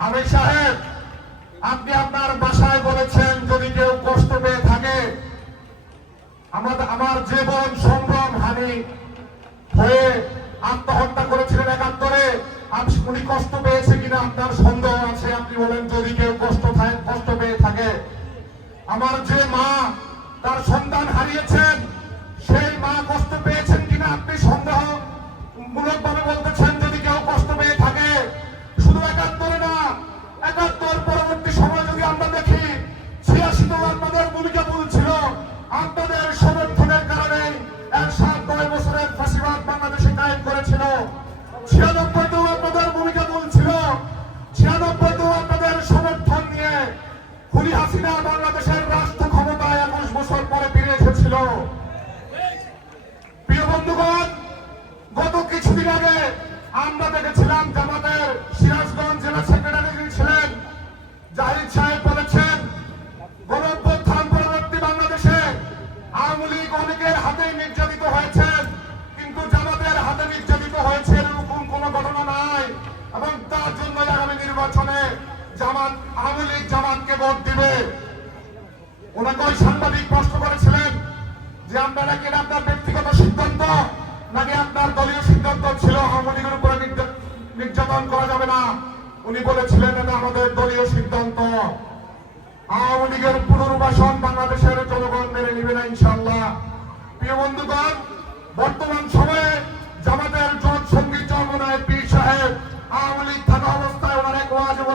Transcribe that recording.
আমির সাহেব, আপনি আপনার বাসায় বলেছেন যদি কেউ কষ্ট পেয়ে থাকে, আমার জীবন সম্ভ্রম হানি হয়ে আত্মহত্যা করেছিলেন ৭১-এ, উনি কষ্ট পেয়েছে কিনা আপনার সন্দেহ আছে। আপনি বলেন যদি কেউ কষ্ট পেয়ে থাকে। আমার যে মা তার সন্তান হারিয়েছেন, সেই মা কষ্ট পেয়েছেন কিনা আপনি সন্দেহ মূলকভাবে বলতেছেন যদি কেউ কষ্ট পেয়ে থাকে। শুধু ৭১-এ না, ৭১ পরবর্তী সময় যদি আমরা দেখি ৮৬-তেও আপনাদের ভূমিকা ভুল ছিল। আপনাদের সমর্থনের কারণে ৭-৯ বছরের ফাঁসিবাদ বাংলাদেশে কায়েম করেছিল। ৯৬-তেও আপনাদের ভূমিকা ভুল ছিল। ৯৬-তেও আপনাদের সমর্থন নিয়ে খুনি হাসিনা বাংলাদেশের রাষ্ট্র ক্ষমতায় ২১ বছর পরে ফিরে এসেছিল। প্রিয় বন্ধুগণ, গত কিছুদিন আগে আমরা দেখেছিলাম জামাতের সিরাজগঞ্জ জেলা সেক্রেটারি ছিলেন জাহিদ সাহেব বলেছেন গণঅভ্যুত্থান পরবর্তী বাংলাদেশে আওয়ামী লীগ অনেকের হাতে নির্যাতিত হয়েছেন, কিন্তু জামাতের হাতে নির্যাতিত হয়েছে এরকম কোন ঘটনা নাই, এবং তার জন্য আগামী নির্বাচনে আওয়ামী লীগ জামাতকে ভোট দিবে। ওনাকে ওই সাংবাদিক প্রশ্ন করেছিলেন যে আপনার নাকি আপনার ব্যক্তিগত সিদ্ধান্ত নাকি আপনার দলীয় সিদ্ধান্ত ছিল আওয়ামী লীগের উপরে নির্যাতন করা যাবে না। উনি বলেছিলেন এটা আমাদের দলীয় সিদ্ধান্ত। আওয়ামী লীগের পুনর্বাসন বাংলাদেশের জনগণ মেনে নিবে না ইনশাআল্লাহ। প্রিয় বন্ধুগণ, বর্তমান